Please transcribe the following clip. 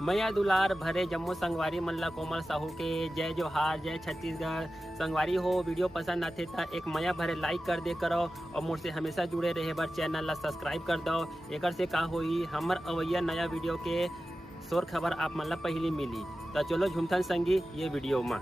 मैया दुलार भरे जम्मू संगवारी मल्ला कोमल साहू के जय जोहार, जय छत्तीसगढ़। संगवारी हो वीडियो पसंद आते तो एक मैया भरे लाइक कर दे करो और मुझसे हमेशा जुड़े रहे बर चैनल ला सब्सक्राइब कर दो। एक से का होई हमर अवैया नया वीडियो के शोर खबर आप मन ला पहली मिली। तो चलो झुमथन संगी ये वीडियो में।